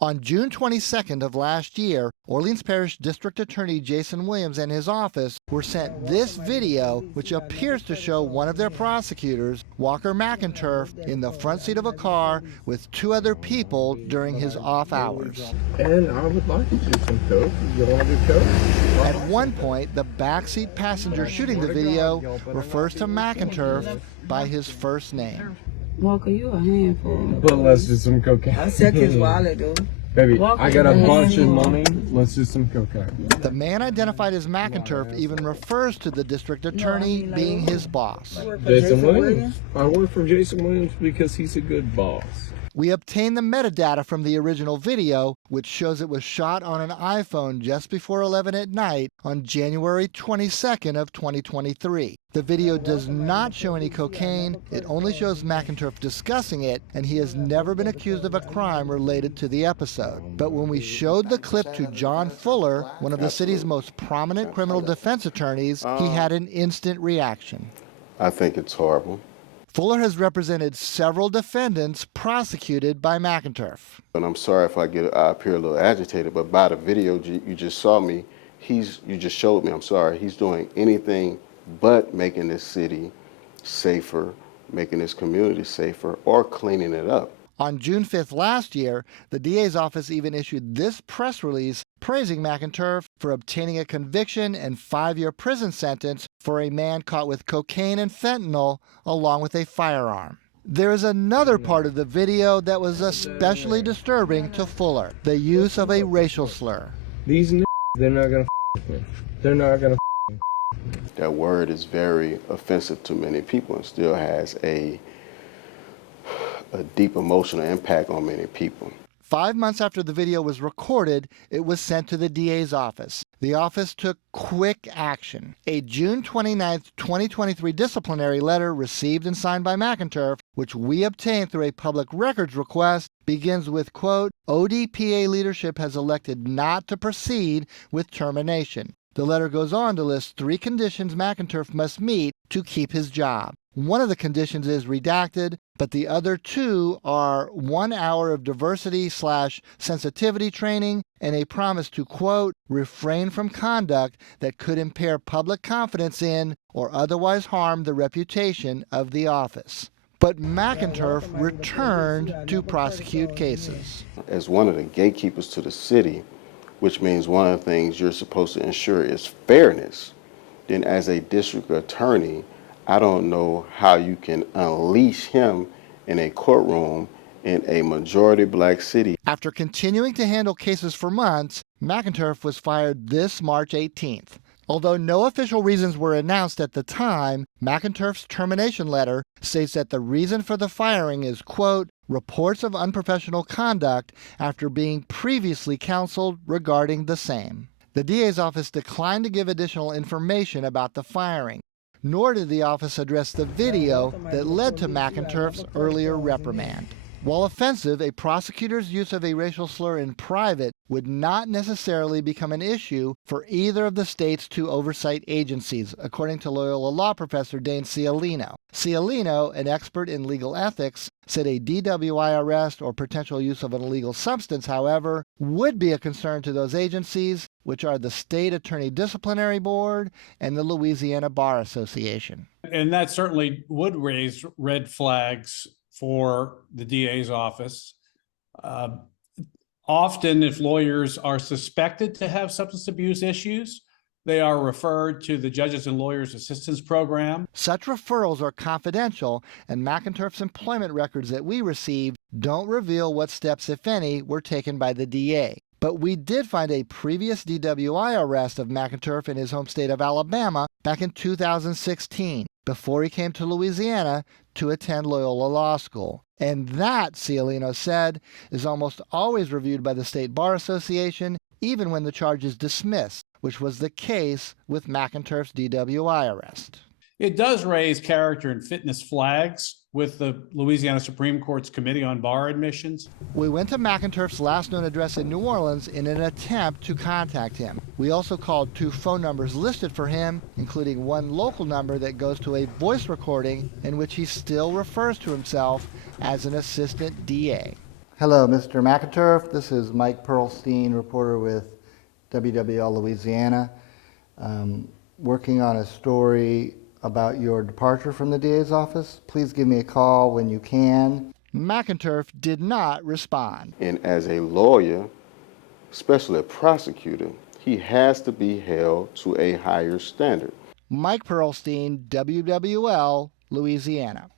On June 22nd of last year, Orleans Parish District Attorney Jason Williams and his office were sent this video, which appears to show one of their prosecutors, Walker McInturff, in the front seat of a car with two other people during his off hours. And I would like to do some coke. You want to do coke? At one point, the backseat passenger shooting the video refers to McInturff by his first name. Walker, you a handful. But let's do some cocaine. I'll check his wallet, dude. Baby, Walker, I got a you bunch of handful. money. Let's do some cocaine. The man identified as McInturff even refers to the district attorney being his boss. Jason Williams. I work for Jason Williams because he's a good boss. We obtained the metadata from the original video, which shows it was shot on an iPhone just before 11 at night on January 22nd of 2023. The video does not show any cocaine. It only shows McInturff discussing it, and he has never been accused of a crime related to the episode. But when we showed the clip to John Fuller, one of the city's most prominent criminal defense attorneys, he had an instant reaction. I think it's horrible. Fuller has represented several defendants prosecuted by McInturff. And I'm sorry if I appear a little agitated, but by the video you just saw me, you just showed me, I'm sorry, he's doing anything but making this city safer, making this community safer, or cleaning it up. On June 5th last year, the DA's office even issued this press release praising McInturff for obtaining a conviction and 5-year prison sentence for a man caught with cocaine and fentanyl along with a firearm. There is another part of the video that was especially disturbing to Fuller, the use of a racial slur. These they're not gonna with me. They're not gonna That word is very offensive to many people and still has a deep emotional impact on many people. 5 months after the video was recorded, it was sent to the DA's office. The office took quick action. A June 29, 2023 disciplinary letter received and signed by McInturff, which we obtained through a public records request, begins with, quote, ODPA leadership has elected not to proceed with termination. The letter goes on to list 3 conditions McInturff must meet to keep his job. One of the conditions is redacted, but the other 2 are 1 hour of diversity/sensitivity training and a promise to, quote, refrain from conduct that could impair public confidence in or otherwise harm the reputation of the office. But McInturff returned to prosecute cases. As one of the gatekeepers to the city, which means one of the things you're supposed to ensure is fairness, then as a district attorney, I don't know how you can unleash him in a courtroom in a majority black city. After continuing to handle cases for months, McInturff was fired this March 18th. Although no official reasons were announced at the time, McInturff's termination letter states that the reason for the firing is, quote, reports of unprofessional conduct after being previously counseled regarding the same. The DA's office declined to give additional information about the firing, nor did the office address the video that led to McInturff's earlier reprimand. While offensive, a prosecutor's use of a racial slur in private would not necessarily become an issue for either of the state's 2 oversight agencies, according to Loyola law professor Dane Cialino. Cialino, an expert in legal ethics, said a DWI arrest or potential use of an illegal substance, however, would be a concern to those agencies, which are the State Attorney Disciplinary Board and the Louisiana Bar Association. And that certainly would raise red flags for the DA's office. Often, if lawyers are suspected to have substance abuse issues, they are referred to the Judges and Lawyers Assistance Program. Such referrals are confidential, and McInturff's employment records that we received don't reveal what steps, if any, were taken by the DA. But we did find a previous DWI arrest of McInturff in his home state of Alabama back in 2016, before he came to Louisiana to attend Loyola Law School. And that, Cialino said, is almost always reviewed by the State Bar Association, even when the charge is dismissed, which was the case with McInturff's DWI arrest. It does raise character and fitness flags with the Louisiana Supreme Court's Committee on Bar Admissions. We went to McInturff's last known address in New Orleans in an attempt to contact him. We also called 2 phone numbers listed for him, including one local number that goes to a voice recording in which he still refers to himself as an assistant DA. Hello, Mr. McInturff. This is Mike Perlstein, reporter with WWL Louisiana, working on a story about your departure from the DA's office. Please give me a call when you can. McInturff did not respond. And as a lawyer, especially a prosecutor, he has to be held to a higher standard. Mike Perlstein, WWL Louisiana.